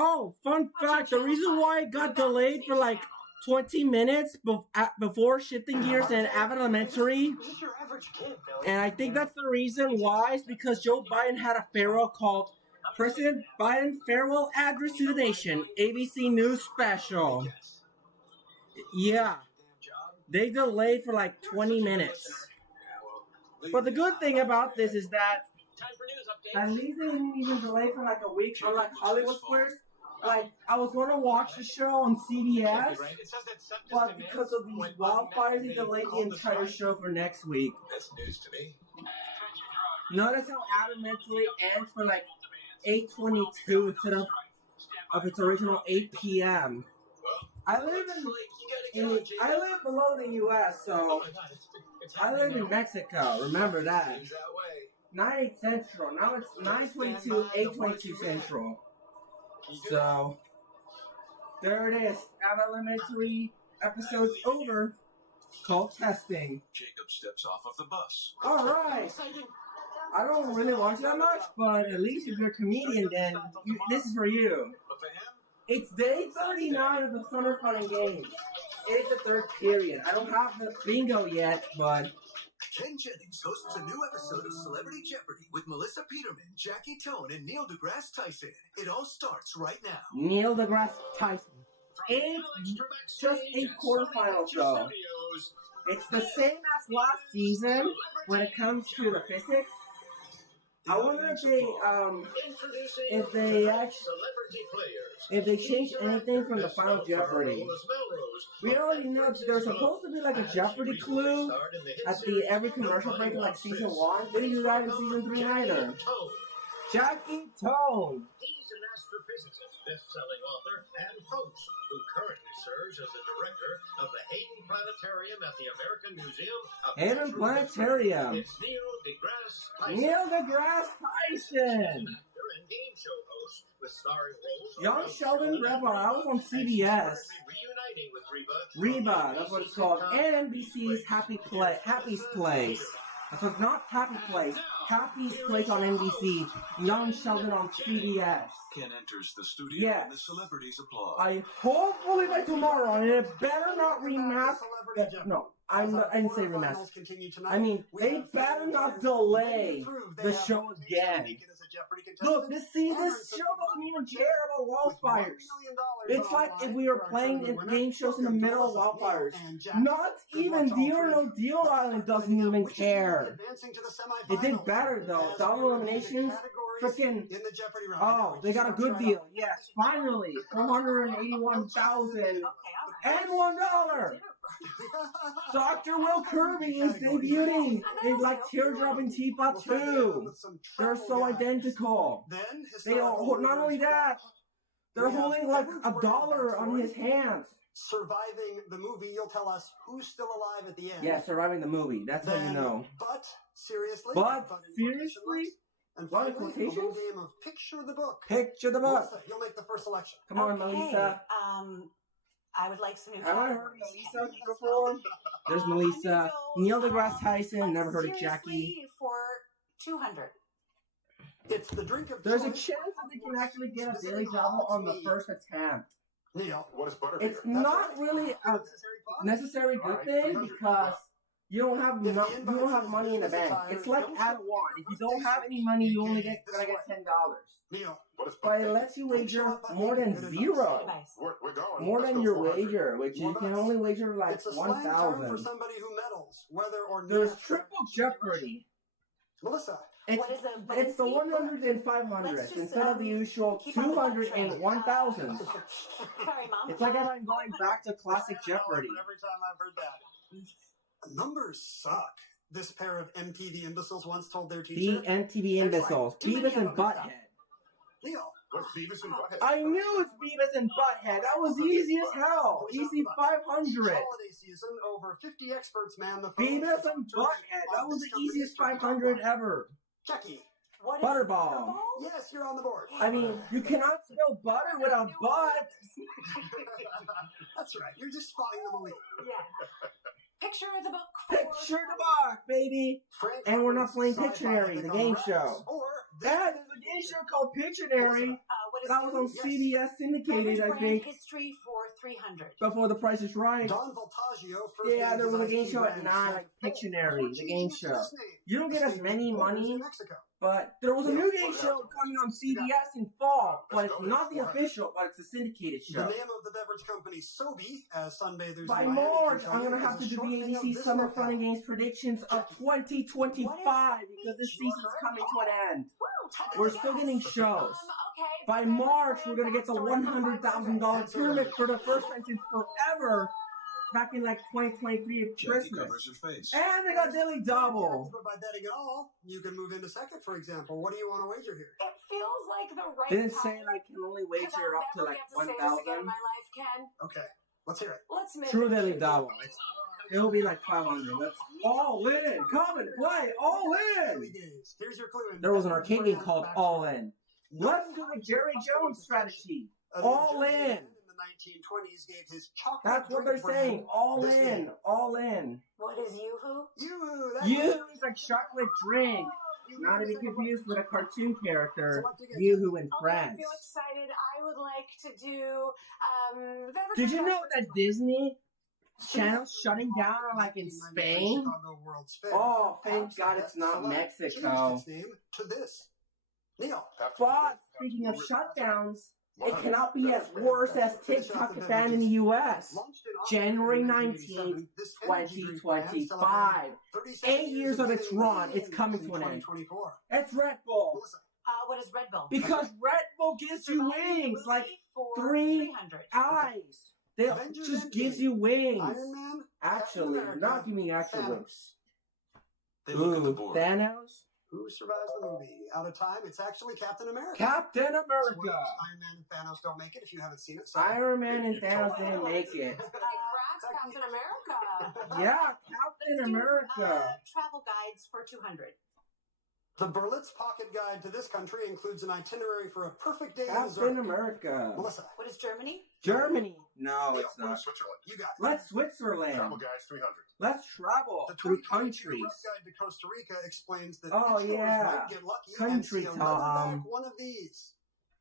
Oh, fun fact, the reason why it got delayed for like 20 minutes before shifting gears in Elementary, and I think that's the reason why, is because Joe Biden had a farewell called President Biden Farewell Address to the Nation, ABC News Special. Yeah, they delayed for like 20 minutes. But the good thing about this is that at least they didn't even delay for like a week, unlike Hollywood Squares. Like, I was going to watch the show on CBS, but because of these wildfires, they delayed the entire show for next week. That's news to me. Notice how Elementary ends for like 8:22 instead of its original 8 p.m. I live below the U.S., so I live in Mexico. Remember that. 9 Central. Now it's 9:22, 8:22 Central. So there it is. Elementary episode's over. Called testing. Jacob steps off of the bus. All right. I don't really watch that much, but at least if you're a comedian, then this is for you. It's day 39 of the Summer Fun and Games. It's the third period. I don't have the bingo yet, but... Ken Jennings hosts a new episode of Celebrity Jeopardy with Melissa Peterman, Jackie Tohn, and Neil deGrasse Tyson. It all starts right now. Neil deGrasse Tyson. Just 8 quarterfinals, though. It's the same as last season when it comes to the physics. I wonder if they changed anything from the final Jeopardy. We already know there's supposed to be like a Jeopardy clue at the every commercial break in like season 1. They didn't do that in season 3 either. Jackie Tohn. He's an astrophysicist, best-selling author, and host who currently serves as the director of the Hayden Planetarium at the American Museum of Hayden Planetarium. It's Neil deGrasse Tyson. Neil deGrasse Tyson. Actor and game show host with starring roles. Young Sheldon Reba. I was on CBS. Reuniting with Reba, that's what it's called. And NBC's Happy's Place. So it's not Happy Place. Happy's Place on NBC. Young Sheldon on CBS. Ken enters the studio and the celebrities applaud. Hopefully by tomorrow, and it better not remaster. No, I didn't say remaster. I mean, they better not delay the show again. Look, this show doesn't even care about wildfires. It's like if we were playing in game shows in the middle of wildfires. Not even Deal or No Deal Island doesn't even care. It did better though. Double eliminations, freaking. Oh, they got a good deal. Yes, finally, $481,000 and $1. Dr. Will Kirby is debuting in like Teardropping Teapot 2. They're so identical. Not only that, they're holding like $1 on his hands. Surviving the movie, you'll tell us who's still alive at the end. Yeah, surviving the movie. That's how you know. But seriously? And what quotations? A little game of Picture the Book. Picture the Book. Melissa, you'll make the first selection. Come on, Melissa. I would like some new. Have I heard of Melissa before? There's Melissa. Neil deGrasse Tyson. Never heard of Jackie. For 200. It's the drink of. There's a chance that they can actually get a daily double on the first attempt. Neil, what is butterbeer? It's not really a necessary good thing because you don't have money in the bank. It's like add one. If you don't have any money, you only gonna get $10. Neil, but it lets you wager more than zero. More than your wager, which you can only wager like 1,000. For somebody who meddles, whether or not. There's triple Jeopardy. Melissa. It's the 100 and 500 instead of the usual 200 and 1,000. Sorry, Mom. It's like I'm going back to classic Jeopardy. Every time I've heard that. Numbers suck. This pair of MTV imbeciles once told their teacher. The MTV imbeciles. Beavis and Butthead. Leo. What's Beavis and Butthead? I knew it's Beavis and Butthead. That was easy as hell. Easy 500. Holiday season, over 50 experts man the phone. Beavis and Butthead. That was the easiest 500 ever. Jackie. Butterball. Yes, you're on the board. I mean, you cannot spell butter without butt. That's right. You're just spotting the lead. Yeah. Picture the book. Picture the book, baby. And we're not playing Pictionary, the game show. Yeah, there's a game show called Pictionary. that was on CBS syndicated, I think. History for 300. Before The Price is Right. Don Voltaggio first Yeah, there was a game show at brand 9, like Pictionary, the game show. You don't get as many money, in Mexico. but there was a new game show coming on CBS in fall, but it's not the official, but it's a syndicated The show. name of the beverage company Sobe, as sunbathers By in Miami March, can I'm tell going to you, have is to a do the shortening of ABC this Summer locale. Fun and Games predictions of 2025 because this season's coming to an end. We're still getting shows. Okay. By March, we're going to get the $100,000 pyramid for the first time since forever, back in like 2023 of Jackie Christmas. covers her face. And they got Daily Double. But by betting it all, you can move into second, for example. What do you want to wager here? It feels like the right Didn't time. say I can only wager up to like 1,000. In my life, Ken. Okay, let's hear it. Let's make True it Daily true. Double. It'll be like 500. That's all in. Come and play. All in. Here's your clue. There was an arcade game called All In. Let's do the Jerry Jones strategy. All in. In the 1920s, gave his chocolate That's what drink they're saying. brand All this in. name. All in. What is Yoo-hoo? You. That Yoo-hoo was- is like chocolate drink. Not to be confused with a cartoon character, So what do you get? Yoo-hoo and Oh, I Friends. feel excited. I would like to do beverage. Did you know that Disney Channel's shutting down like in Spain? Chicago World's Fair. Oh, thank Amsterdam God it's not Select Mexico. changed its name to this. Neil. But speaking of shutdowns, it cannot be as worse as TikTok banned in the US. Launched in January 1987, 19th, this energy drink brand 2025. 37 8 years of its existing run, in it's coming to an end. 2024. It's Red Bull. Melissa, What is Red Bull? Because Red Bull gives you wings, like for 3 eyes. They Avengers just Endgame, gives you wings. Iron Man, Actually, Captain America, not giving you actual Thanos. wings. They look at the Ooh, board. Thanos? Who survives the movie? Out of time, it's actually Captain America. Captain Spoilers, America. Iron Man and Thanos don't make it if you haven't seen it. So Iron Man and Thanos didn't make it. Congrats, Captain America. Yeah, Captain America. Travel guides for 200. The Berlitz Pocket Guide to this country includes an itinerary for a perfect day in Captain Missouri. America. Melissa, What is Germany? Germany. No, Neil, it's not. Switzerland. you got it. Let's Switzerland. guides 300. Let's travel The through 2022 countries. Rough Guide to Costa Rica explains that Oh, beachgoers yeah. might get lucky and Country see a Tom. leatherback one of these.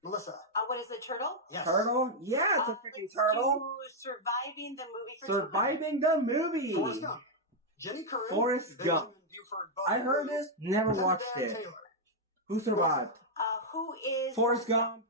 Melissa, What is the turtle? yes. Turtle? Yeah, it's a freaking turtle. Let's do Surviving the movie for Surviving the movie. Forrest Gump. Jenny Curran. Forrest Benjamin Gump. Buford Buck I heard this, never Lieutenant watched Dan it. Taylor. Who survived? Who is Forrest Gump?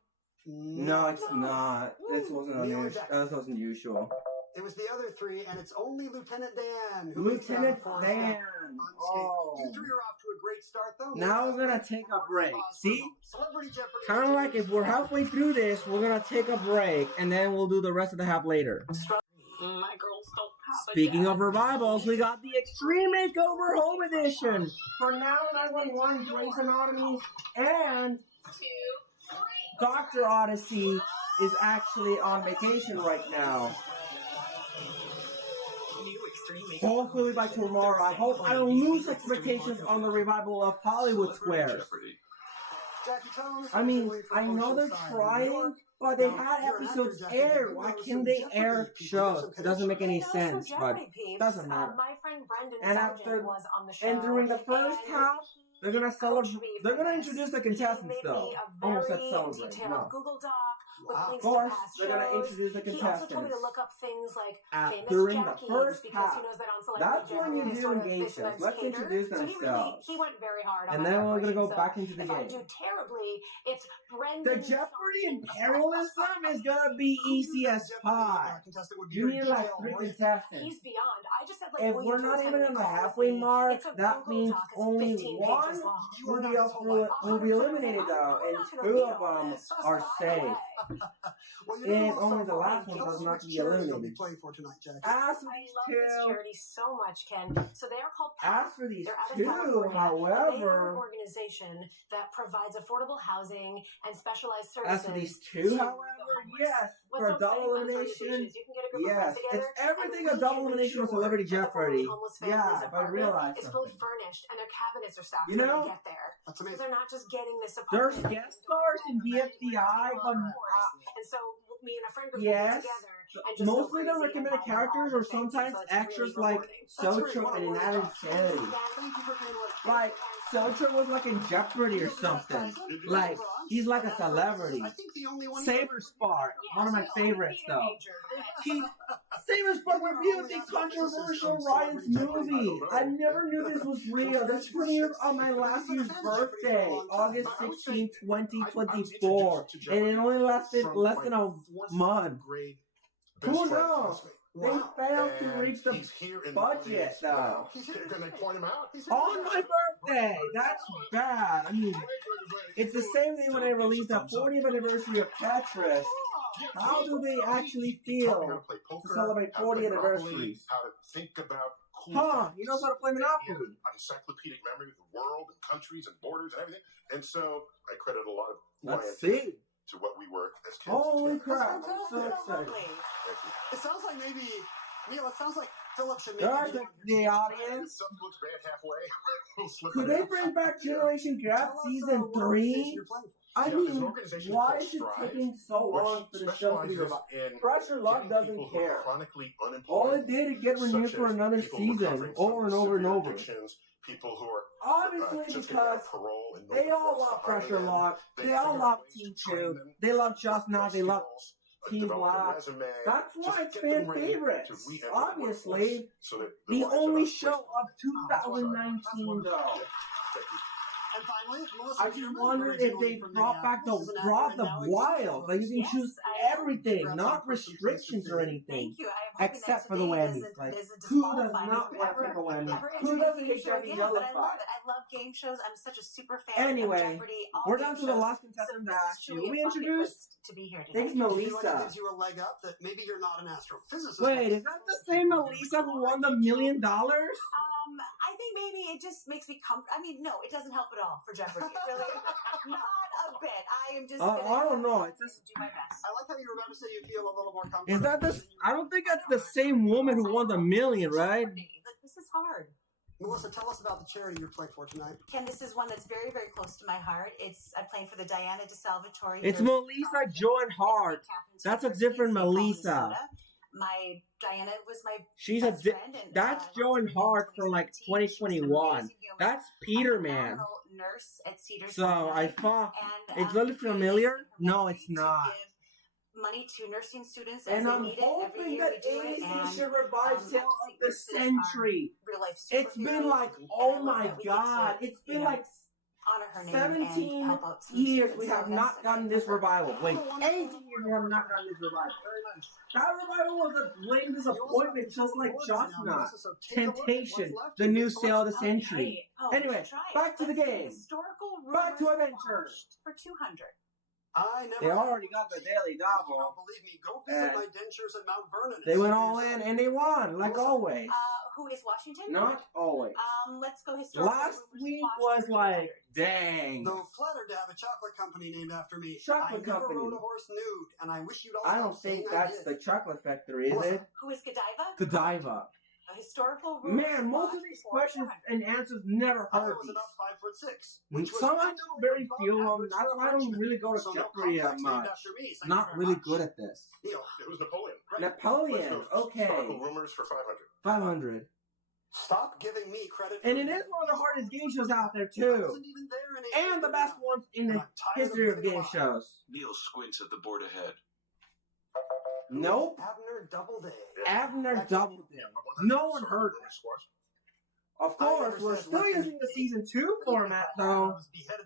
No, it's No. not. This wasn't Neil unusual. Jackson. That wasn't usual. It was the other three, and it's only Lieutenant Dan who makes out Lieutenant Forrest Gump Dan. on stage. Oh. You three are off to a great start, though. Now we're gonna take a break. See? Celebrity Jeopardy. Kind of like if we're halfway through this, we're gonna take a break and then we'll do the rest of the half later. My girls don't have Speaking of revivals, we got the Extreme Makeover Home Edition for Now 911, Grey's Anatomy, and Dr. Odyssey is actually on vacation right now. Hopefully by tomorrow. I hope I don't lose expectations on the revival of Hollywood Squares. Jeopardy. Jackie Tohn is I mean, away from I know they're Oceanside, New trying, York. but they Now, had you're an episodes actor, Jackie. aired. You Why know can't some they Jeopardy air people, shows? some It doesn't make any Those are sense, but Jeopardy peeps. doesn't matter. My friend Brendan And Sargent after- was on the show. and during the first and half, they're gonna he celebrate. coached me They're for gonna this. introduce the He contestants made though. me a Almost very said celebrate. detailed No. Google Doc with Wow. links First, to past they're gonna shows. introduce the He also told me to contestants. look up things like famous During the jockeys first because half. he knows that on Celebrity That's when Jeopardy you they do sort of game they shows. sometimes Let's cater. introduce So themselves. he went very hard on And my then we're gonna go preparation, back into the if I game. do terribly, it's Brendan. The Jeopardy imperialism is gonna be easy as pie. You need like 3 contestants. He's beyond. I just said like If will you we're do not a even 10-minute on the call with halfway me? mark, It's a that Google means Doc. It's only 15 one pages long. will be up through, will be eliminated though, and 2 of them are safe. Well, And only the last one does not be eliminated. Be playing for tonight, Jackie. As for I these love this two, charity so much, Ken. So they are called as for these They're out of two, California. They are an however, organization that provides affordable housing and specialized services. as for these two, to however, the homeless. yes, What's for a so double exciting about this elimination, organization is you can get a group of yes, friends together it's everything and a we double can elimination with ensure Celebrity that the Jeopardy. homeless family's Yeah, if I apartment realize is fully something. furnished and their cabinets are stocked You when know, they get there. That's So amazing. they're not just getting this There's apartment. guest stars in BFDI, but And so me and a friend group yes, get together And just mostly so the crazy recommended and viral characters all or the things, sometimes so it's extras really like rewarding. That's great. Socha What a and word. Added Insanity. Thank you for paying what. Like, Socha was like in Jeopardy or something. Like, he's like a celebrity. I think the only one Saber Spark, one of my favorites though. He, Saber Spark reviewed the controversial Ryan's movie. I never knew this was real. This premiered on my last year's birthday, August 16, 2024. And it only lasted less than a month. Who knows? They failed to reach the budget, though. Can they point him out? On my birthday! That's bad. I mean, it's the same thing when they released the 40th anniversary of Tetris. How do they actually feel to celebrate 40 anniversaries? How to think about cool Huh, things. he knows how to play Monopoly. Encyclopedic memory of the world and countries and borders and everything. And so I credit a lot of Let's Ryan see. to what we were as kids. Holy crap, I'm That's so excited. lovely. Thank you. It sounds like maybe, Neil, it sounds like Philip should There's maybe the audience. Something looks bad halfway. We'll slip Could it they out. bring back Generation Gap Tell us, Season what 3? organization you're playing for. I Yeah, there's an mean, organization why called is it Strive, taking so long for the show to be specializes revived? in Pressure Luck getting doesn't people who are care. chronically All unemployed, it did is get renewed such for as another people season, recovering over and from over and severe over. addictions, people who are Obviously, just getting out because of parole and they nobody all wants love to hire Pressure them. Luck. They They all figure out love ways to Team train 2. them, They love Just Now. workplace They love skills, Team develop their Black. resume, That's why just it's get them fan ready to favorites. re-enter the Obviously, workforce so that the their lives are only not show wasted. of 2019, though. Thank you. And finally, Melissa I just Peterman, wondered if originally they from brought back the Minneapolis, is an brought actor the and now wild. Like you can Yes, choose I am. everything, Congrats not on first and restrictions or places. anything. Thank you. I am hoping Except that for the today whammies. doesn't- Like, doesn't who does disqualify me not from want to ever- pick a whammy? ever Who entering a doesn't game get show Jackie again, but I love Jellified? it. I love game shows. I'm such a super fan Anyway, of Jeopardy. All we're game down to the shows. last So contestant to this is ask you. truly We a bucket introduced. list to be here today. Thanks, Do you feel like it Melissa. gives you a leg up that maybe you're not an astrophysicist? Wait, is that the same Melissa who won the $1 million? I think maybe it just makes me comfortable. I mean, no, it doesn't help at all for Jeopardy. Really, not a bit. I am just. I don't know. It's just. do my best. I like how you were about to say you feel a little more comfortable. Is that the? I don't think that's the same woman who won the $1 million, right? Jeopardy. This is hard. Melissa, tell us about the charity you're playing for tonight. Ken, this is one that's very, very close to my heart. I'm playing for the Diana DeSalvatore. It's Melissa Joan Hart. That's a different Melissa. My Diana was my She's best friend, and, that's Joan Hart from like 2021. That's Peterman. Nurse at Cedar So I Sinai, thought and, it's really familiar. No, it's to not. give money to nursing students as And they I'm need it. Every hoping year that we do it, ABC and, should revive Sale of the nurses are Century. real life It's been superheroes, like, and oh I love my that we get god, to, it's been you like honor her name 17 and help out some years students. we So have that's not a gotten big this effort. revival. Wait, 18 years we have not gotten this revival. That revival was a lame disappointment, just like Just Not. Temptation, the new Sale of the Century. Oh, Anyway, try it. back to the Let's see. game. Historical Back to rumors adventure. for 200. I never. They already got the Daily You Double. don't believe me? Go visit And my dentures at Mount Vernon. They went all in and they won, like always. Who is Washington? Not always. Let's go historical. Last rumors week for was 200. like, dang. Though flattered to have a chocolate company named after me. Chocolate I never company. rode a horse nude, and I wish you'd all I don't stop saying think that's I the did. chocolate factory, is it? Who is Godiva? Godiva. A historical rumors Man, most of these questions and answers never I heard was these. about 5'6", which was Some I know actually very above few of them. average That's for a why I don't Frenchman. really go to So no Jeopardy that complex named much. after me. Thank you Not very really much. good at this. Neil, It was Napoleon. right. Napoleon, okay. Historical rumors for 500. 500. Stop giving me credit. And for it is one of the hardest game shows out there, I too. wasn't even there in And the best ones in the history of game shows. Neil squints at the board ahead. Nope. Abner Doubleday. Abner Doubleday. No one heard that. Of course, we're still using the Season 2 format, though.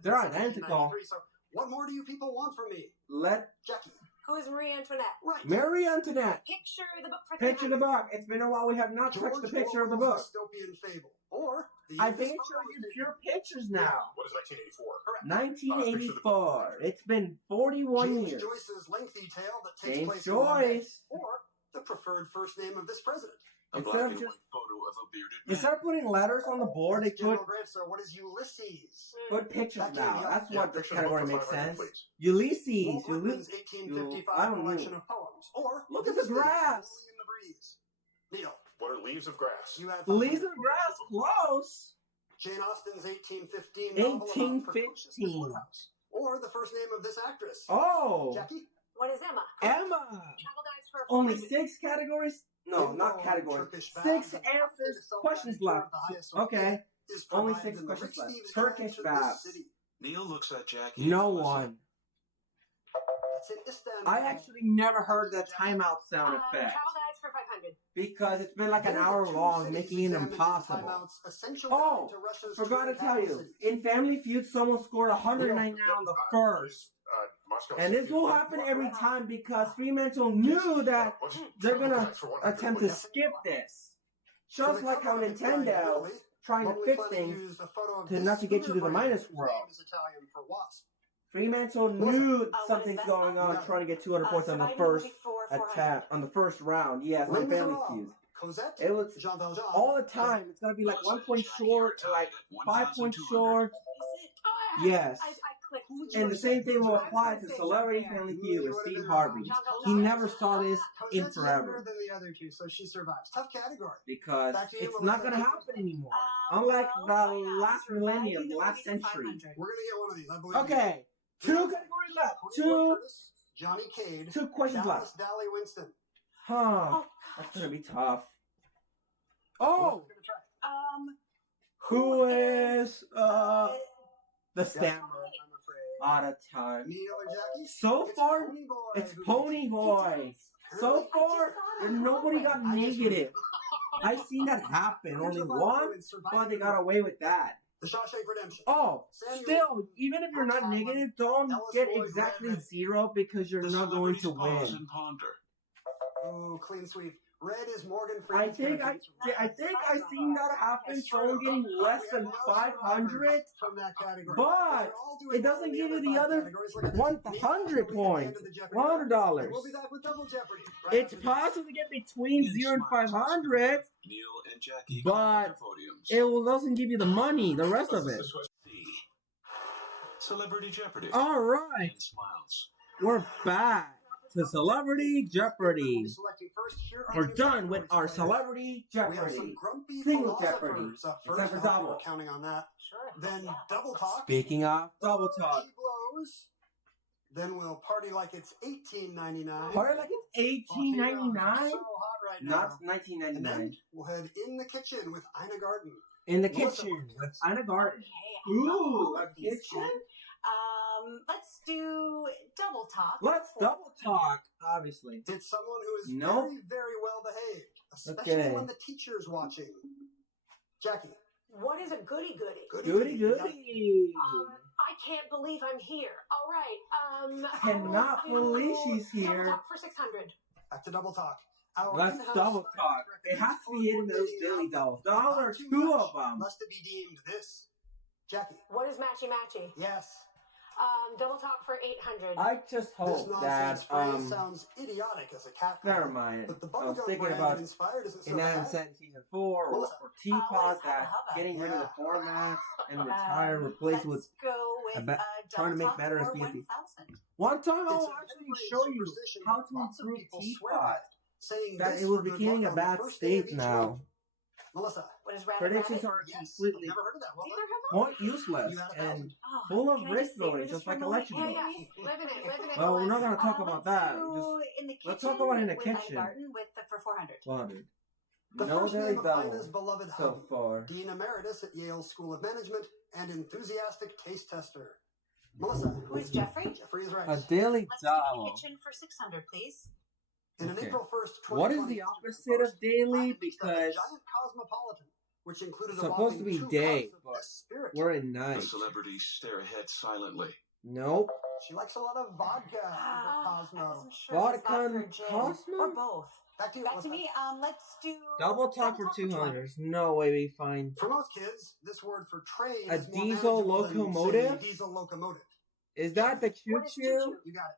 They're identical. So what more do you people want from me? Let Jackie. Who is Marie Antoinette? Right. Mary Antoinette. Picture the book for Picture the 300. book. It's been a while. We have not touched the George picture of the Orwell's book. dystopian fable. Or the I think it English shows you Constitution. pure pictures now. What is 1984? Correct. 1984. It's been 41 James years. Joyce's lengthy tale that takes James place in London. Joyce. Or the preferred first name of this president. A Instead black of and just- white photo of a bearded man. Instead of putting letters on the board, they That's General put Grave, sir. What is Ulysses? pictures That now. can't be That's Yeah, what the picture the book category for makes 500, sense. please. Ulysses. Walt Whitman's 1855 I don't collection know. of poems. Or Look at the These Days, grass. Blowing in the Breeze. Neil, What are leaves of grass? you had Leaves of grass, close. Jane Austen's 1815 novel about 1815. precocious Miss Woodhouse. Or the first name of this actress. Oh. Jackie? What is Emma? Emma. Travel guides for Only 500. 6 categories? No, not categories. 6 answers, questions left. Okay. Only 6 questions left. Turkish baths. Neil looks at Jackie. No and Melissa. one. That's in Istanbul. I actually never heard the timeout sound effect. Travel guides for 500. Because it's been like an hour long, making it impossible. Oh, forgot to tell you. In Family Feud, someone scored 199 on the first. And this will happen every time because Fremantle knew that they're going to attempt to skip this. Just like how Nintendo trying to fix things not to get you to the minus world. Fremantle knew something's going on, trying to get 200 points on the first attack, on the first round. Yes, on Family Feud. It was all the time. It's going to be like 1 point short, like 5 points short. Yes. And the same thing will apply to Celebrity Family Feud with Steve Harvey. He never saw this in forever. So she survives. Tough category. Because it's not going to happen anymore. Unlike the last millennium, the last century. We're going to get one of these. I believe you. Okay. 2 categories left. 2 Johnny Cade. 2 questions left. Dally Winston. Huh. That's going to be tough. Oh. Who is the stammer? Out of time. Neil or Jackie? So far, it's Pony Boy. So far, nobody got negative. I've seen that happen. Only one, but they got away with that. The Shawshank Redemption. Oh, still, even if you're not negative, don't get exactly 0 because you're not going to Pause win. and ponder. Oh, clean sweep. Red is Morgan I Freeman. think I've seen that happen. Someone getting less than 500, from that category. but it doesn't give you the other 100 points, $100. We'll be back with Double Jeopardy. It's possible to get between 0 and 500, Neil and Jackie but on their podiums. it doesn't give you the money, the rest of it. C. Celebrity Jeopardy. All right, And smiles. we're back to Celebrity Jeopardy. We're done with our Celebrity We have Jeopardy. some grumpy Single Jeopardy. philosophers up Except first. for I hope double. we're counting on that. Sure. Then double talk. Speaking of double talk, Blows. Then we'll party like it's $18.99. part of like it's $18.99, So hot right now. not And $19.99. then we'll head in the kitchen with Ina Garten. In the Melissa, kitchen with Ina Garten. Okay, Ooh, a kitchen? Let's do double talk. Let's double talk, obviously. It's someone who is Nope. very, very well behaved, especially Okay. when the teacher's watching. Jackie. What is a goody goody? Goody goody. I can't believe I'm here. All right. Cannot believe she's here. Double talk for 600. Back to double talk. Our Let's in-house double science talk. It has to be in those recommendation daily of doubles. not There are too 2 much of them. Must be deemed this. Jackie. What is matchy matchy? Yes. Double talk for 800. I just This hope nonsense that, phrase sounds idiotic as a cat. never mind. But the I was bubblegum thinking brand about that inspired isn't so in Adam bad. Sandler season 4 or Teapot that getting rid of the format and retire, replace with Let's go with trying to double make talk better for SPFP. 1,000. One time It's I'll a actually Jeopardy show you superstition how that to lots of improve people swear Teapot. by, saying That this it was for good becoming luck a on the bad first day of state each now. month. Melissa. What is rabbit Predictions rabbit? are Yes. completely Never heard of that. Well Neither done. have point useless You had and 1,000. Oh, full of can I risk just savor voting, this just for a like moment? election I. votes. Yeah. Live in it. Live in it. Well, we're not going to talk Let's about that. do Just in the kitchen let's talk about in the with Ina kitchen. Garten with for 400. 100. The No first daily name of Ina's double beloved so hubby, far. Dean Emeritus at Yale School of Management and enthusiastic taste tester. Melissa. Who is Jeffrey? Jeffrey is right. A daily Let's do the double. kitchen for 600, please. In an Okay. April 1st, What is 2020 the opposite of daily? I picked up a Because giant cosmopolitan, which included it's a supposed to whopping be 2 day, cups of but best spirit. we're in The night. celebrities stare ahead silently. Nope. She likes a lot of vodka. I Cosmo. wasn't sure if it's Vodka vodka or and gin, Cosmo? or both. Back to you. Back to Melissa. me. Let's do Double talk for 200. There's no way we find For most kids, this word for train a is more diesel manageable than, say, locomotive. diesel locomotive. Is that the choo What is choo? choo-choo? You got it.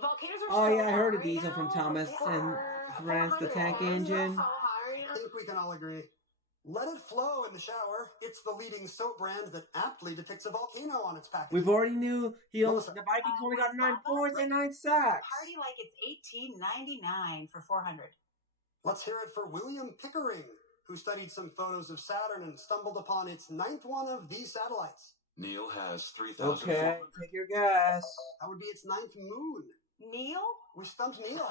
Volcanoes are Oh so yeah, I heard of high diesel now. from Thomas They and are France the tank 400. engine. So high. I think we can all agree. Let it flow in the shower. It's the leading soap brand that aptly depicts a volcano on its packaging. We've already knew the Melissa. Vikings only got 9 Lava? points and 9 sacks. Party like it's $18.99 for 400. Let's hear it for William Pickering, who studied some photos of Saturn and stumbled upon its 9th one of these satellites. Neil has 3,000. Okay, take your guess. That would be its 9th moon. Neil? We stumped Neil.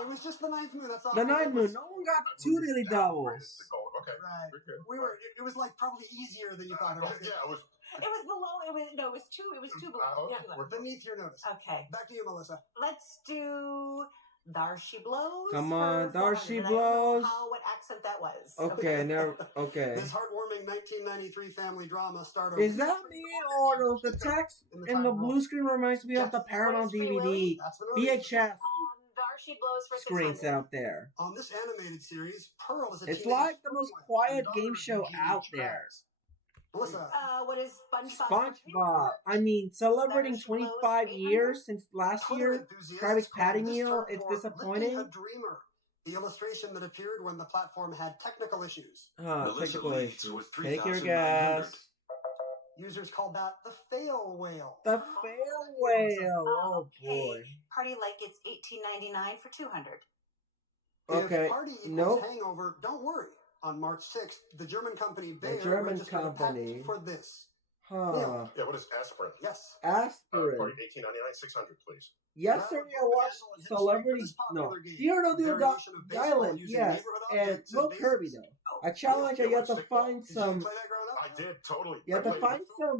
It was just the ninth moon. That's all. The ninth moon. No one got two daily doubles. Okay. Right. We're good. We were. It was like probably easier than you thought it would be. Yeah, it was. It was below. It was two. It was two below. Okay. Yeah. We're Beneath your notice. Okay. Back to you, Melissa. Let's do Darcy Blows. Come on, for Darcy 400. I don't Blows. know what accent that was. Okay, now, okay. This heartwarming 1993 family drama started. Is that me or those the text in the blue screen reminds me of the Paramount DVD That's the movie. VHS Darcy Blows for screens 600. out there? On this animated series, Pearl is a It's teenage like the most schoolwife quiet and daughter game of show Eugene out Travis. there. Melissa. What is SpongeBob? SpongeBob. I mean, celebrating Darcy Blows 25 for years since last Twitter year. enthusiasts Krabby's call Patty this Meal. term It's for disappointing. Living a Dreamer, the illustration that appeared when the platform had technical issues. Melissa Technical leads issues. with Take your 3,900. gas. Users called that the fail whale. The fail whale. Oh boy. Party like it's $18.99 for 200. Okay. If party equals Nope. hangover, don't worry. On March 6th, the German company Bayer German registered a company. patent for this. Huh. Yeah, what is aspirin? Yes. Aspirin. Party 1899, 600, please. Yesterday I watched Celebrity. No. Do you know the island? Yes. And no Kirby though. A challenge. You have to find Did you some. play that growing up? I did, totally. You have to find some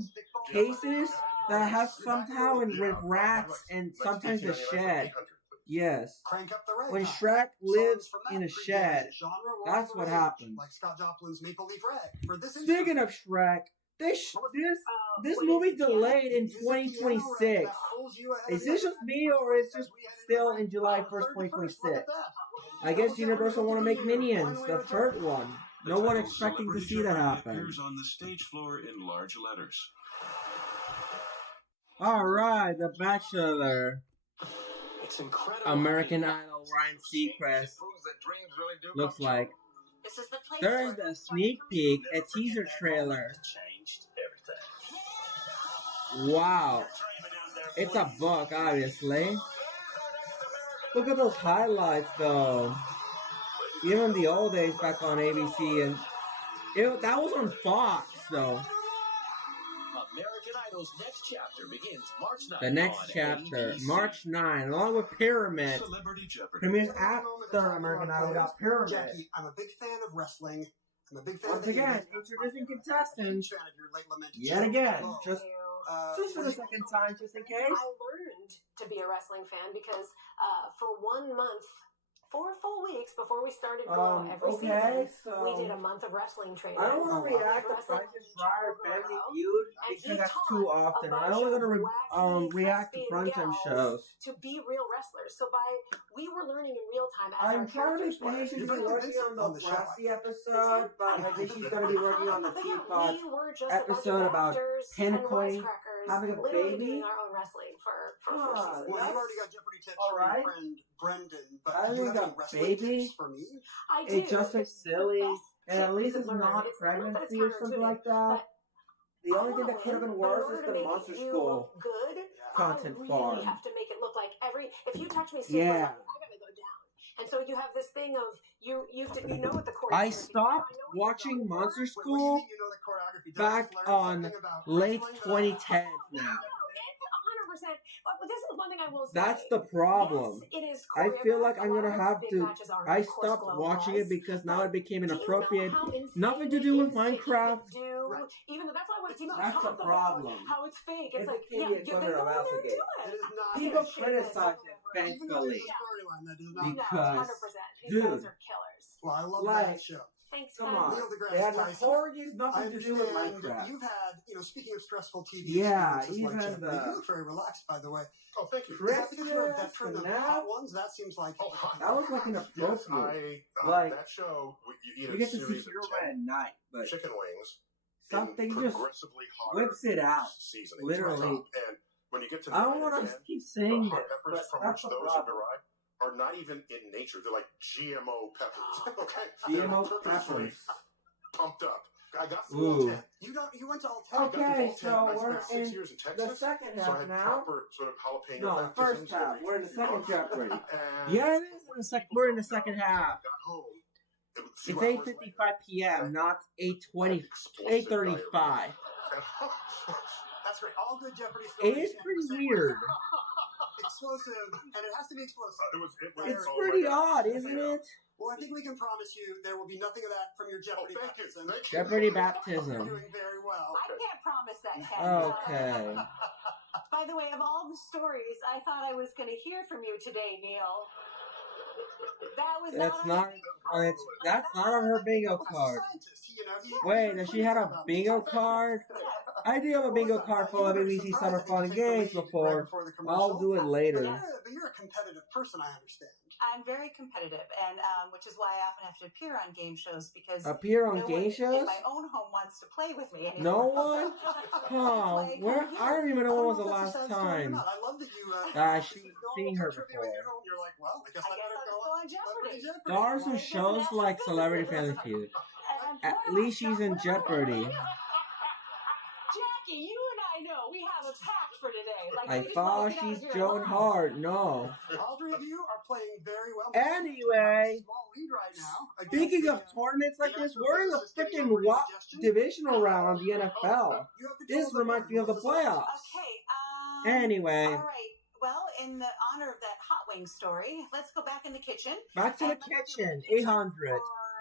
cases that have somehow in with rats and sometimes a shed. Yes. Crank up the rag. When time. Shrek lives Songs from that in a predated shed. genre were That's all what the rage, happens. Like Scott Joplin's Maple Leaf Rag. For this Speaking of Shrek, this movie delayed in 2026. Is this just me or is this still in July 1st, 2026? I guess Universal want to make Minions, the third one. No one expecting to see that happen. Appears on the stage floor in large letters. Alright, The Bachelor. It's incredible. American Idol, Ryan Seacrest. Looks like. This is the place. There is a sneak peek, a teaser trailer. Changed everything. Wow. It's a book, obviously. Look at those highlights, though. Even the old days back on ABC, and that was on Fox, though. American Idol's next chapter begins March 9th. The next chapter, March 9, along with Pyramid. Celebrity Jeopardy. Premieres after American Idol got Pyramid. Jackie, I'm a big fan of wrestling. I'm a big fan Once of again, the introducing I'm a contestants. huge fan of your late lamented Yet show. again, Hello. just for the second time, just in case. I learned to be a wrestling fan because for 1 month, 4 full weeks before we started Glow every okay, season, we did a month of wrestling training. I don't want to react to Price is Right or Family Feud because that's too often. I'm only going to react to primetime shows. To be real wrestlers. So we were learning in real time as I'm our trying to characters be were. patient. She's You're working on the show. Brassy episode, but I think she's going to be working on the Teapot We were just episode a bunch of about actors pinpoint and wisecrackers having a literally baby. doing our own wrestling for 4 Ah, seasons. Well, That's you've already got Jeopardy tips all from right. your friend Brendan, but I do you think have a any wrestling baby. tips for me? I do. It's just like silly, The best and at tip least you it's can learn, not it's pregnancy not or something like that. The only thing that could have been worse is the Monster School good content I really farm. have to make it look like if you touch me super Yeah. hard, I gotta go down. And so you have this thing of you know what the choreography I is. stopped I know what watching you're going Monster Wait, what do you School mean you know the choreography? Did I back just learn on something about late wrestling that I- 2010s now. It's 100%. But this is one thing I will say. That's the problem. Yes, it is I feel like choreographed. I'm A lot gonna of have big to. matches are, I of course, stopped Glow watching was, it because now but it became do you know inappropriate. how Nothing to insane do it with is that you Minecraft. can do, Right. even though that's why when people That's the talk about problem. how it's fake, It it's like, became yeah, the then equivalent go of in there and Alpha do Gate. It it. is not. People shit, criticize it, Even though thankfully. there's a storyline that does not. Because- 100%. These dude. guys are killers. Well, I love Like, that show. Thanks, Come man. on. Neil deGrasse It had Tyson. Corgis, I nothing to do with understand Minecraft. you've had, speaking of stressful TV Yeah, experiences like even Jeopardy, the- you look very relaxed, by the way. Oh, thank you. Chris- Is that because you're a Christmas, veteran of and hot that- ones? That seems like Oh, hi. That was like inappropriate. Yes, Like, that show, you eat You a get to see series Hero of at 10 night, but chicken wings. something in just progressively hotter whips it out. seasoning Literally. to the top. And when you get to I don't 9 or want to 10, keep the saying hot this, peppers but from that's which the those have problem. derived are not even in nature. They're like GMO peppers. Okay? GMO They're purposely peppers. pumped up. I got through Ooh. all 10. you went to all 10. I got through Okay, all 10. so I we're spent 6 in years in the Texas. second So I half had now. proper sort of jalapeno No, the baptisms first half. every We're in the few second months. Jeopardy. And Yeah, it is. We're in the second half. got home. It was a It's few hours 8:55 p.m., not later. 8:35. That's great. All good Jeopardy It stories. is end pretty the same way. weird. explosive, and it has to be explosive. It's oh pretty my God. odd, isn't it? Well, I think we can promise you there will be nothing of that from your Jeopardy thank you. baptism. Thank you. Jeopardy You're baptism. doing very well. I can't promise that, Ken. Okay. By the way, of all the stories I thought I was going to hear from you today, Neil, that was That's not. that's not on her bingo card. Wait, does she had a bingo card? I do have a bingo card full of ABC Summer Fun and Games before. I'll do it later. But you're a competitive person, I understand. I'm very competitive, and which is why I often have to appear on game shows because Appear on no game one shows? in my own home wants to play with me No anymore. one? Huh? Where? I don't even know when was the last time I love that you. that I've seen her before. You're like, well, I guess I guess I'm still on Jeopardy. There are some shows like Celebrity Family Feud. At least she's in Jeopardy. Jackie, you and I know we have a pact for today. Like, I we just thought wanna get out she's of here Joan alive. Hart. No. All three of you are playing very well. Anyway, Small lead right now. speaking of tournaments like this, we're in the freaking divisional round of the NFL. This reminds me of the playoffs. Okay. Anyway, All right. Well, in the honor of that hot wing story, let's go back in the kitchen. back to the kitchen. 800.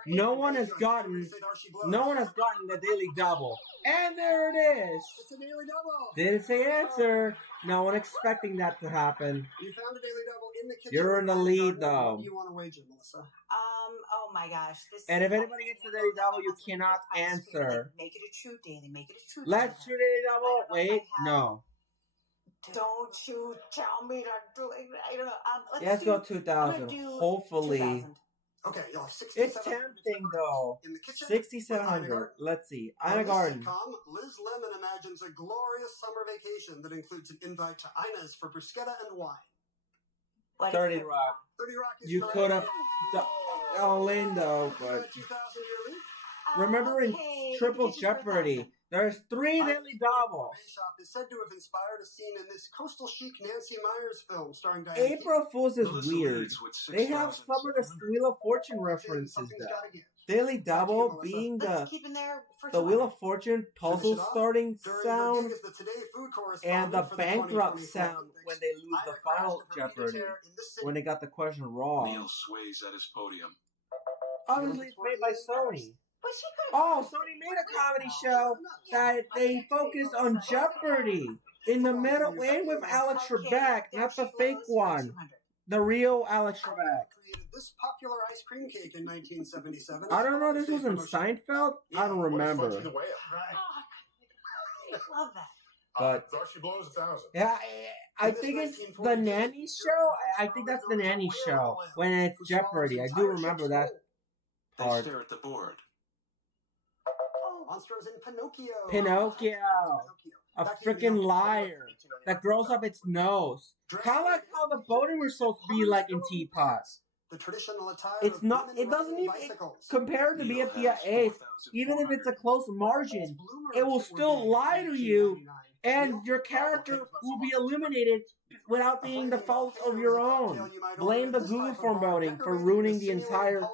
No one has gotten the daily double. And there it is. It's a daily double. Didn't say answer. No one expecting that to happen. You found a daily double in the kitchen. You're in the lead, though. What do you want to wager, Melissa? Oh my gosh. And if anybody gets the daily double, you cannot answer. Make it a true daily. Make it a true. Let's do daily double. Wait, no. Don't you tell me to do it. I don't know. Let's go 2,000. Hopefully. 2,000. Okay, you'll have 6. It's tempting, though. In the kitchen, 6,700. Let's see. Ina Garden. Liz Lemon imagines a glorious summer vacation that includes an invite to Ina's for bruschetta and wine. 30 Rock. 30 Rock is You correct. could have all in, though, but 2,000 year lead. remember in Triple Jeopardy, there's 3 daily doubles. Shop is said to have inspired a scene in this coastal chic Nancy Meyers film starring Diane April Fool's is Melissa weird. leads with They have some of the Wheel of Fortune references, though. Daily double being the Wheel of Fortune puzzle starting sound and the bankrupt sound when they lose the final Jeopardy, when they got the question wrong. Neil sways at his podium. Obviously, it's made by Sony. Oh, Sony made a comedy show that they focus on Jeopardy in the middle and with Alex Trebek, not the fake one. The real Alex Trebek. Created this popular ice cream cake in 1977. I don't know, this was in Seinfeld? I don't remember. What's the way Oh, I love that. But She blows 1,000. yeah, I think it's the Nanny Show. I think that's the Nanny Show when it's Jeopardy. I do remember that They part. stare at the board. Monsters in Pinocchio. Pinocchio. A freaking liar that grows up its nose. Kind of like how the voting was supposed to be like in Teapots. The traditional attire It's of not. women It doesn't riding even bicycles. compared to Neil BFDI has Ace. Even if it's a close margin, it will still lie to you, and your character will be eliminated without being the fault of your own. Blame the Google form voting for ruining the entire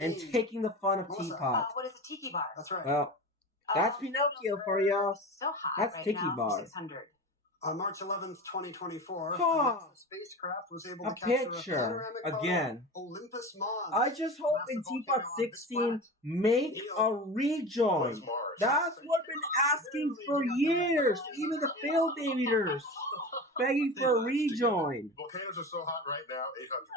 and taking the fun of Teapot. What is a tiki bar? That's right. Well, that's Pinocchio for you. So hot That's right Tiki now. Bar. 600. On March 11th, 2024, Huh. the spacecraft was able A to capture picture panoramic photo again. of Olympus Mons. I just hope in Teapot 16 make a rejoin. That's what I've been asking for years. Even the failed debaters begging for a rejoin. Volcanoes are so hot right now, 800.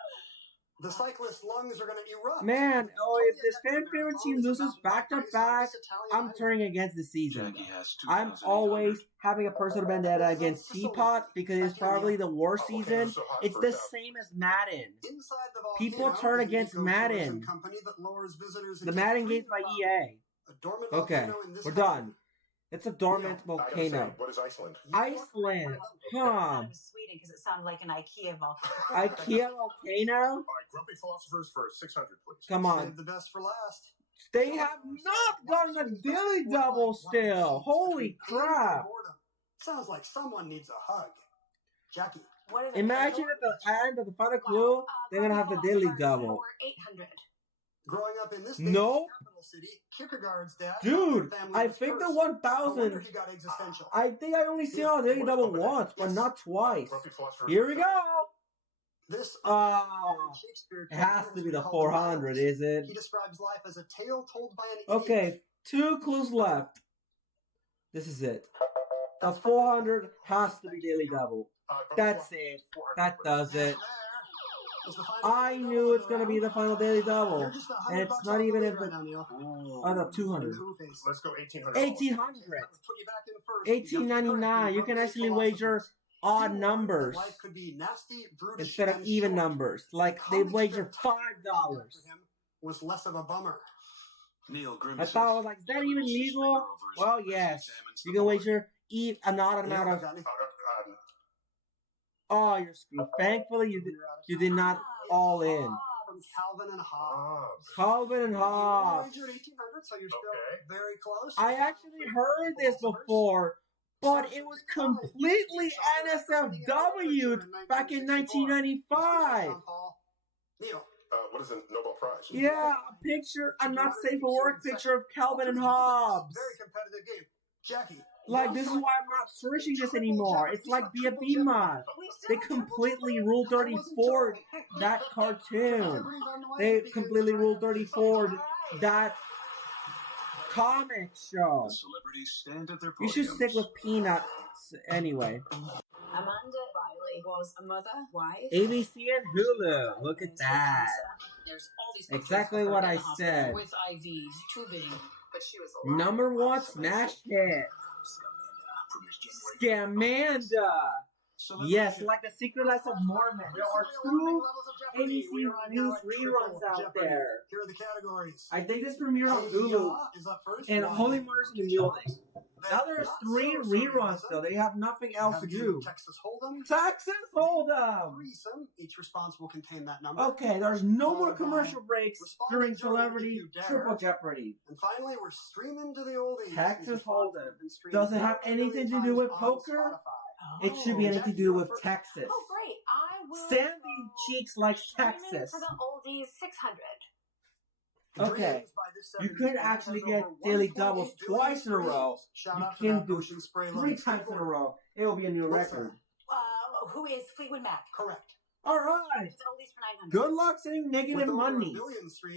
The cyclist's lungs are going to erupt. Man, if this fan favorite team loses back to back, I'm turning against the season. Jackie has I'm 2,800. always having a personal vendetta against Teapot because it's probably the worst season. It's the same as Madden. Inside the volcano People turn is an against ecotourism Madden. company that lures visitors The into Madden free game's by fun. EA. A dormant Okay, volcano in this we're country. done. It's a dormant I gotta say, volcano. what is Iceland? Iceland. It Huh. was Sweden because it sounded like an IKEA volcano. IKEA volcano? All right, grumpy philosophers for 600, please. Come on. Save the best for last. They have not gotten a daily double still. Holy crap. Sounds like someone needs a hug. Jackie. What is it? Imagine at the end of the final clue, they're gonna have the daily double. 800. Growing up in this No. capital city, Kierkegaard's dad. Dude, Family I was think the cursed. No 1000. wonder he got existential. I think I only seen all Daily Double once, but not twice. Here we go. This Shakespeare It has to be the called 400, is it? He describes life as a tale told by an idiot. Okay, 2 clues left. This is it. The 400 has to be Daily Double. That's it. That does it. I knew it's gonna be the final Daily Double, and it's not even in the 200. Let's go 1800. 1800. 1899. You can actually wager odd numbers Life could be nasty, brutish, instead of and even short. numbers. Like they wager $5. Was less of a bummer. Neil I grimaces. thought I was like, is that even legal? Well, yes. You can wager an odd amount of. Oh, you're screwed. Thankfully, you did not all in. From Calvin and Hobbes. Calvin and Hobbes. You wagered 1800, so you're still very close. I actually heard this before, but it was completely NSFW'd back in 1995. Neil. What is a Nobel Prize? Yeah, a not safe for work picture of Calvin and Hobbes. Very competitive game. Jackie. Like, this is why I'm not searching this anymore. It's like B mod. They completely Rule 34 that cartoon. They completely Rule 34 that comic show. The celebrities stand at their You should podiums. stick with Peanuts anyway. Amanda Riley was a mother, wife. ABC and Hulu. Look at that. There's all these Exactly pictures of her what in I the hospital said. with IVs, tubing, but she was alive. Number 1 smash hit. Scamanda. Yes, like the Secret Life of Mormon. There are 2 ABC News reruns out there. Here are the categories. I think this premiered on Hulu. Is up first. And Holy Murders in the Muling. Now there's 3 reruns though. They have nothing else to do. Texas Hold'em. Texas Hold'em. Threesome. Each response will contain that number. Okay, there's no more commercial breaks during Celebrity Triple Jeopardy. And finally, we're streaming to the oldies. Texas Hold'em. Does it have anything to do with poker? It should be anything to do with Texas. Oh, great. I will. Sandy Cheeks likes stream in Texas. For the oldies 600. Okay. You could actually get daily doubles twice in a row. You can do 3 times in a row. It will be a new record. Who is Fleetwood Mac? Correct. All right. It's oldies for 900. Good luck saying negative money.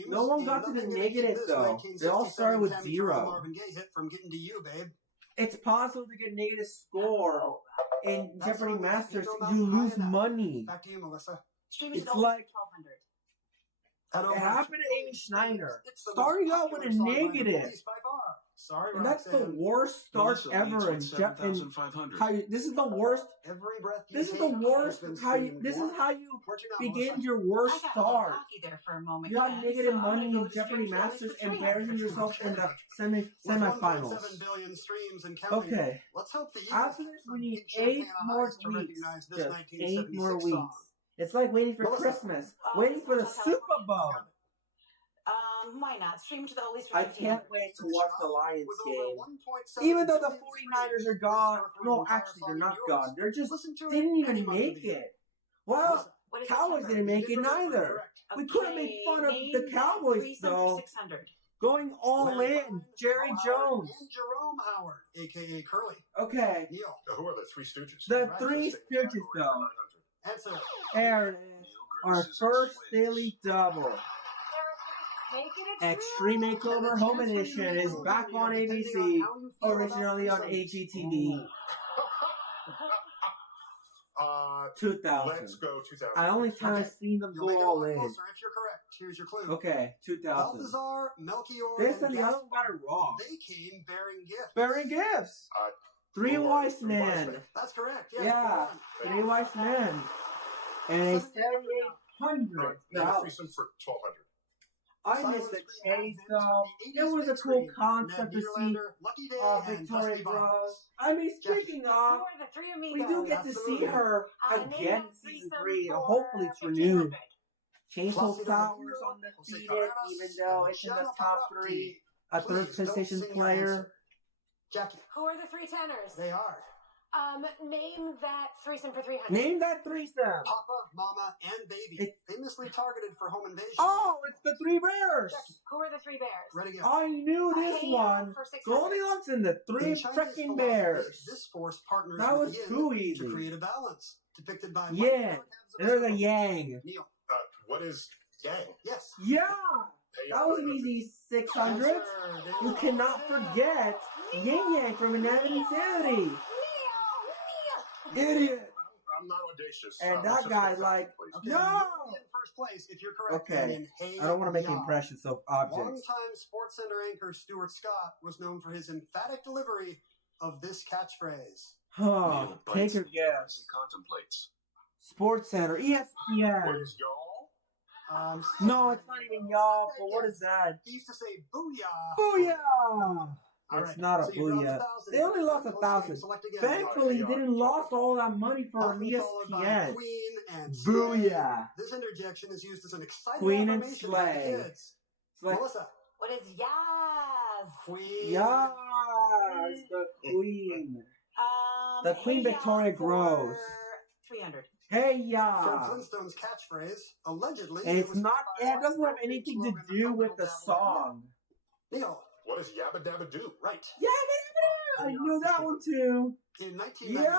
No one got to the negative though. They all started with 0. Marvin Gaye hit from Getting to You, babe. It's possible to get negative score in Jeopardy Masters. You lose money. Back to you, Melissa. Streaming to It's the like- oldies 1200. It happened to Amy Schneider. Starting out with a negative. Sorry, And that's the worst start Melissa ever leads in with 7,500. this is the worst. Every breath you This is take the has worst. been This is streamed how you once. begin your worst I got start. cocky there for a moment. You have yeah. negative So I'm money gonna go in to Jeopardy streams Masters, for 300. embarrassing yourself in the With semifinals. 1.7 billion streams and counting. Okay. Let's hope the After Eagles this, we need get champagne 8 on more ice to weeks. recognize this Just 8 more 1976 weeks. song. It's like waiting for Melissa. Christmas, waiting for the Super Bowl. Why not? Stream to the oldies for I 1500. can't wait to watch the Lions With game. over 1.7 Even though the billion 49ers are streams, gone. this No, record actually, they're not requires gone. They're just Listen to didn't it even any month of make the year. it. Well, What is Cowboys September? didn't make it These are neither. correct. We could have made fun of Name the that Cowboys threesome though. For 600. Going all Larry in. Fine, Jerry Howard, Jones. and Jerome Howard, a.k.a. Curly. Okay. Neil. Who are the Three Stooges? The Three Stooges though. Answer. There it is. Our first daily double. Extreme Makeover Home Edition is back on ABC, originally on AGTV. 2000. Let's go 2000. I only time I've seen them You'll go make it a all lot in. closer if you're correct. Here's your clue. Okay, 2000. Balthazar, Melchior, This and the Gaspar, other one got it wrong. They came bearing gifts. Bearing gifts. Three wise men. That's correct. Yeah, three wise men. And a 7,800. Name threesome for 1200. I missed the chase though. It was a cool concept to see Victoria Gross. I mean, speaking Who of, are the three of me? we do get to see her again in season 3. Hopefully it's 1500. renewed. Chainsaw Flowers undefeated, even though it's in the top 3. A third position player. Jackie. Who are the three tenors? They are Name that threesome for 300. Name that threesome. Papa, Mama, and Baby. Famously targeted for home invasion. Oh, it's the Three Bears. Who are the three bears? Ready to go. I knew this one. For 600. Goldilocks and the Three In Chinese Freaking philosophy, Bears. This force partners That with was yin too easy. to create a balance, depicted by Yeah, there's a yang. Neil. What is yang? Yes. Yeah, that was an easy 600. You cannot forget Yin Yang from Anatomy Insanity. Idiot. I'm not audacious. And Let's that just guy's go like, back, please. Okay, no. you'll be in first place if you're correct. Okay, in Hey I don't want to make Ya. impressions of objects. Longtime SportsCenter anchor Stuart Scott was known for his emphatic delivery of this catchphrase. Huh, Neil take bites your as guess. he contemplates. Sports Center, What ESPN. is y'all? No, it's not even y'all, but what is that? He used to say booyah. Booyah! All It's right, not a so you dropped booyah. 1,000. They only lost Close 1,000. game. Select again. Thankfully, they didn't lost all that money for an Often followed by ESPN. Queen and Booyah! This interjection is used as an exciting Queen and affirmation by the Slay. kids. It's like, Melissa. What is Yaz? Queen. yes, the Queen. The Queen hey, Victoria y'all, grows. for 300. Hey, From ya! Flintstone's catchphrase, allegedly. It's was not. inspired It doesn't by have the anything to slogan, do with the Dabba Dabba song. Dabba. Neil. What is yabba dabba do? Right. Yeah, I knew that one too. In 1996, Yeah,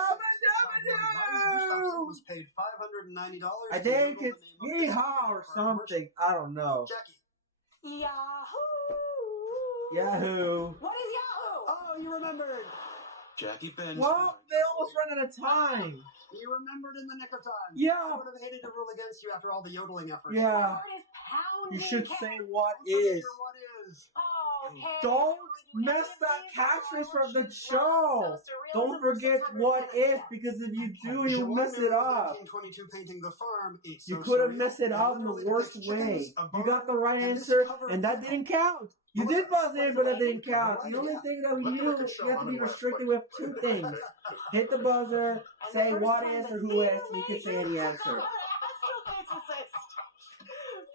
was paid $590. I to think Google it's the name of the Yeehaw or song for a something. I don't know. commercial. Jackie. Yahoo! Yahoo! What is Yahoo? Oh, you remembered. Jackie Ben's Well, they almost ran out of time. You remembered in the nick of time. Yeah. I would have hated to rule against you after all the yodeling efforts. Yeah. What is pound? You should say what I'm pretty is. sure what is. Oh, okay. Don't mess that catchphrase from the show. Don't forget what is, because if you do, you'll mess it up. 1922 painting The Farm. It's You so could have surreal. messed it It up in the literally worst depicts way. chickens, a You got the bird, right and this answer, cover and that of- didn't count. You Melissa, did buzz in, but that didn't count. Right, The only yeah. thing that we Let the knew, record show you have to I'm be in last restricted place. with two things. Hit the buzzer, And say the first what time is the or who is, theater and you can say made any it. answer.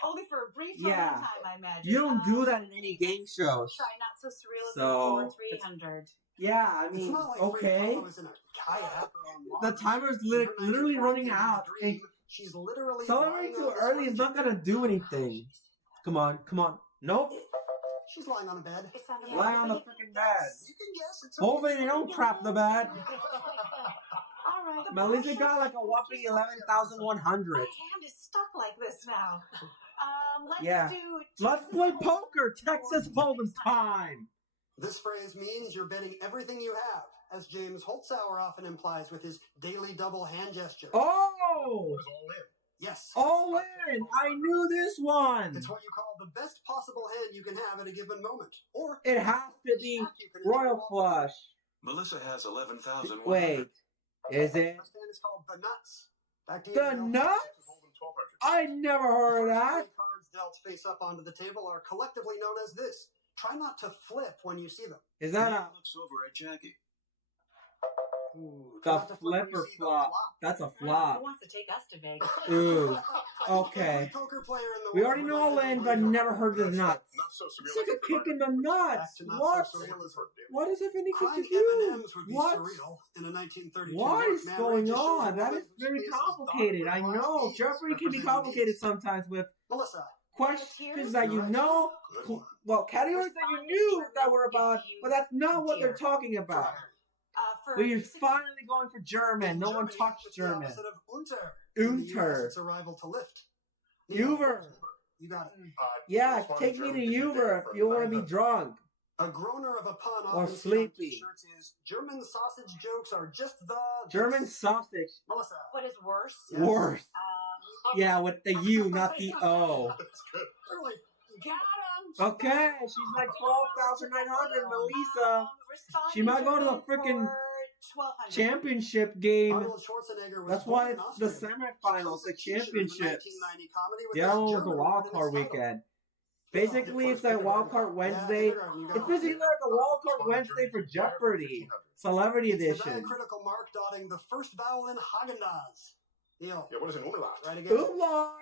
Only for a brief Yeah. moment of time, I imagine. You don't do that in any game shows. Try not so surreal So, for 300. Yeah, I It's mean, not like okay. Free Follow is in a kayak or on The lawn. timer's Your literally 1940 running is a out. dream. She's literally Celebrating lying too on this early is not furniture. gonna do anything. Come on, come on. Nope. She's lying on a bed. It's on the Lie on the freaking bed. You can guess. It's Hopefully they don't crap the bed. All right. Melissa got like a whopping 11,100. My hand is stuck like this now. Let's Yeah. do. Let's play poker. Texas Hold'em time. This phrase means you're betting everything you have, as James Holtzauer often implies with his daily double hand gesture. Oh, What is all in? Yes. all in. I knew this one. It's what you call the best possible hand you can have at a given moment. Or It has to be you can enjoy Royal all- Flush. Melissa has 11,100. Wait, is it This hand is called the nuts. Back to you, the Neil. nuts? Texas Hold'em 1200. I never heard of that. Three cards dealt face up onto the table are collectively known as this. Try not to flip when you see them. Is that Neil a looks over at Jackie. Ooh, The try not to flip when flip you or see the flop? That's a Who flop. wants to take us to Vegas? Ooh, The okay. only poker player in the We world already who know likes to Lynn, be but legal. never heard the nuts. Not so It's like a surreal. kick in the nuts. Back to not What? so surrealism. What is it anything Crying to do? M&Ms would be What? surreal in a 1932 What York is man going just shows on? a That woman is whose very face complicated. I dark with know. glass Jeopardy can be beads complicated representing sometimes with Melissa. questions that you know, Good one. well, categories that you knew that were about, but that's not what they're talking about. For We're 600. finally going for German. No one Germany, touched it's the German. opposite of Unter. In the US, Unter. it's arrival to lift. Neil, Uber. You got it. Yeah, Most take me German to ticket Uber there if for you want to be 900. drunk. A groaner of a pun Or often seen on sleepy. t-shirts is German sausage jokes are just the German sausage. Melissa. What is worse? Yes. Worse. Yeah, with the U, not the O. That's good. Early. Got him. Okay, she's like 12,900, Melissa. Responding She might go to the German freaking for 1,200. championship game. Arnold Schwarzenegger was That's born why in it's the Austria. semifinals, the He chose a teacher in championships. 1990 comedy with The his other one was the German wild word in card its title. weekend. Basically, it's like wild card Wednesday. It's basically like a wild card Wednesday for Jeopardy. Celebrity It's the edition. diacritical mark dotting the first vowel in Haagen-Dazs. Neil, Yeah, what is an umlaut? right again. Umlaut.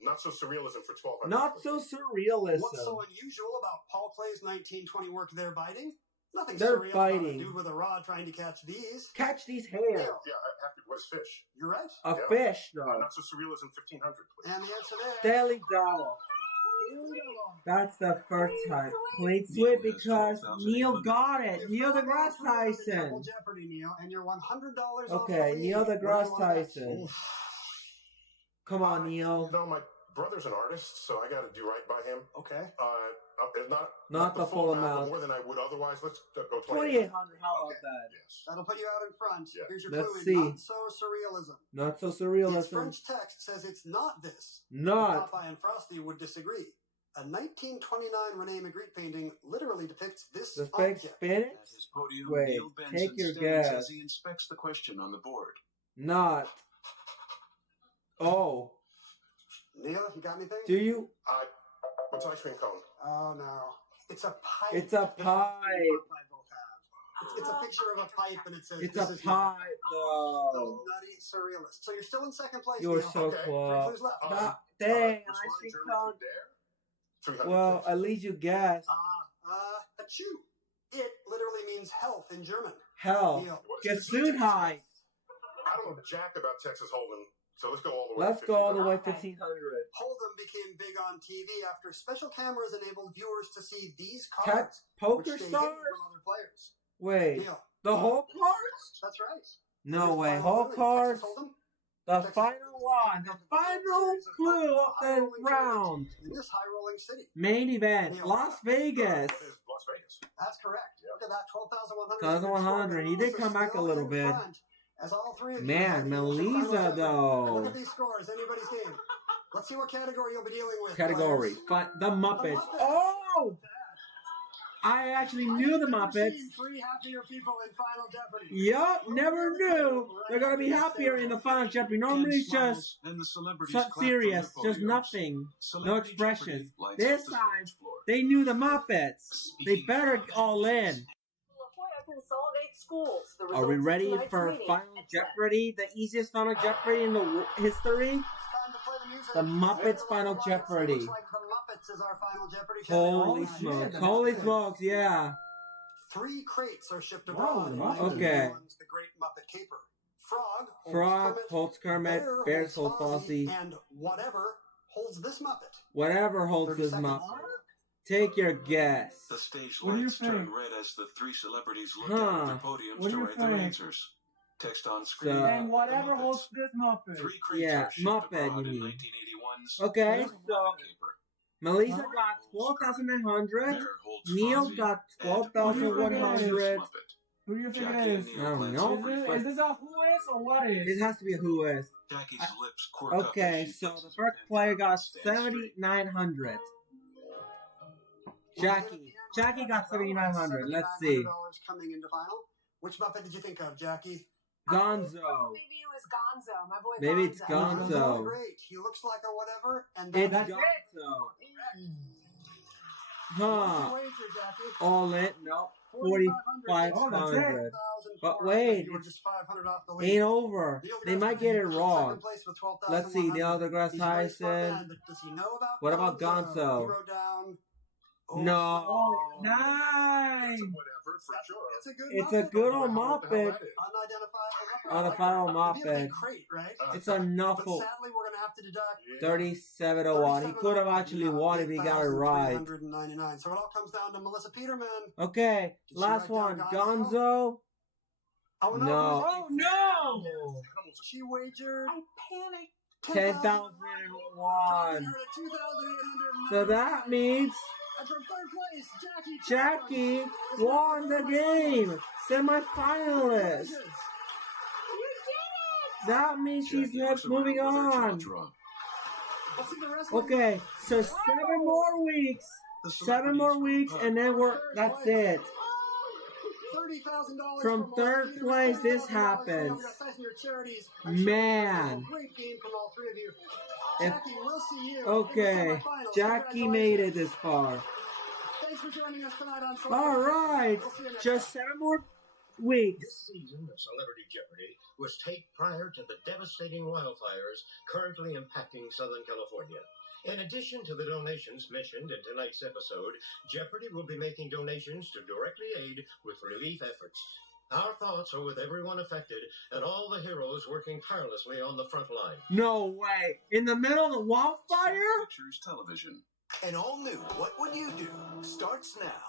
Not so surrealism for 1200. Not so surrealism. What's so unusual about Paul Clay's 1920 work They're Biting? Nothing They're surreal about a fighting. dude with a rod trying to catch these. Catch these hairs. Yeah, I have to. What's fish? You're right. A Yeah. fish, though. Not so surreal as in 1500, please. And the answer there. Daily Double. That's the first time. Clean sweep because Neil got it. Neil deGrasse Tyson. Double Jeopardy, Neil, and you're $100 off Okay, the lead. Neil What do you deGrasse want next? Tyson. Come on, Neil. No, my brother's an artist, so I got to do right by him. Okay. Not the full amount. but more than I would otherwise. Let's go 2,800. How about Okay. that? Yes. That'll put you out in front. Yeah. Here's your Let's clue in see. Not So Surrealism. Not so Its surrealism. French text says it's not this. Not. Popeye and Frosty would disagree. A 1929 Rene Magritte painting literally depicts this The fake object. spinach? At his podium, Wait, Neil Benson take your stands guess. as he inspects the question on the board. Not. Oh. Neil, you got anything? Do you? What's ice cream cone? Oh no. It's a pipe. It's a The pipe. Popeye both have. It's a picture of a pipe and it says It's this a is pie, The though. nutty surrealist. So you're still in second place. You were Neil. so Okay. Three close. clues left. Dang, Which ice one, cream German cone. food there? 300. Well, please. at least you guessed. Achoo. It literally means health in German. Hell. Neil. Gesundheit. I don't know jack about Texas Hold'em, so let's go all the way. Let's to go all the 1500. way 1,500. Hold'em became big on TV after special cameras enabled viewers to see these Cat cards, poker which stay stars? hidden from other players. Wait. Neil. The whole cards? That's right. No Here's way. final Whole clue. cards? Texas Hold'em. The Texas final one. The final clue of the round. In this high-rolling city. Main event. Neil. Las Vegas. What is Las Vegas? That's correct. Look at that, 12,100. 12,100. He did come back a little bit. As all three of you Man, have the initial Melissa, final judgment. though. And look at these scores. Anybody's game. Let's see what category you'll be dealing with. Category. players. The Muppets. Muppets. Oh! I actually knew the I've never Muppets. seen three happier people in Final Jeopardy. Yup, never knew. They're gonna be happier in the Final Jeopardy. Normally it's just And the celebrities so clap from serious, their just podiums. nothing. No Celebrity expressions. Jeopardy lights This up the time, stage floor. they knew the Muppets. They better all in. Consolidate schools. The Are we results of ready tonight's for meeting Final at 10. Jeopardy? The easiest Final Jeopardy in the history? It's time to play the music. The Muppets Final Looks Jeopardy. like the Muppets is our Final Jeopardy. Holy category. smokes. Holy smokes, yeah. 3 crates are shipped abroad. Wow, including okay. one's The Great Muppet Caper. Frog Frog Kermit, holds Kermit, Bears hold Fozzie, and whatever holds this Muppet. whatever holds 30 this seconds. Muppet. Take your guess. The stage What do you lights turn think? red as the three celebrities look Huh. down at their podiums What do to you write their think? answers. Text on screen. So- And The whatever Muppets. holds this Muppet. 3 crates Yeah, are shipped Muppet, abroad you in mean. 1981's Okay, Muppet so Caper. Melissa Huh? got 12,900. Bear holds Neil Fozzie, got and 12,100. Muppet. Who do you think Jackie it and is? Neil I don't glance know. over Is, each is this a who is or what is? It has to be a who is. Jackie's lips quirk up Okay, as she so puts the his first pen player down got and stands straight. 7,900. Jackie got 7,900. Let's see. $7,900 coming into final. Which Muppet did you think of, Jackie? Gonzo. Maybe it was Gonzo, my boy. Maybe it's Gonzo. Gonzo. Great. He looks like a whatever, and It's that's Gonzo. What's your Huh. wager, Jackie? All in? No. Oh, that's it. 4,500. But wait, you were it's just 500 off the lead. ain't over. Neil They deGrasse might get it Tyson wrong. second place with Let's see. Neil 12,100. deGrasse He's a very smart man, Tyson. but does he know about What about Gonzo? He wrote down. No. Oh, nice. That's a whatever, for sure. It's a good. It's a Muppet. good I old don't know what the hell Muppet. that is. Unidentifiable Muppet. On the I like final that. It'd be a big Muppet. crate, right? It's a But nuffle. sadly, we're gonna have to deduct. 3701. He could have actually won if he got it right. 8,399. So it all comes down to Melissa Peterman. Okay, Did she last write down one. Gonzo? Gonzo. Oh No. Oh no! She wagered I panicked. 10,001. 2,899. So that means And from third place, Jackie won the game. Semifinalist. You did it! That means she's Jackie next looks moving around with her jaw on. dropped. Okay, so 7 more weeks. The 7 more weeks, and then that's it. $30,000 From third place, this happens. Man. Great game from all three of you. If- Jackie, we'll see you. Okay, in the semifinals. Jackie made it this far. Thanks for joining us tonight on Celebrity All right, We'll see you next just 7 more weeks. This season of Celebrity Jeopardy was taped prior to the devastating wildfires currently impacting Southern California. In addition to the donations mentioned in tonight's episode, Jeopardy will be making donations to directly aid with relief efforts. Our thoughts are with everyone affected and all the heroes working tirelessly on the front line. No way. In the middle of the wildfire? Pictures Television. An all-new What Would You Do starts now.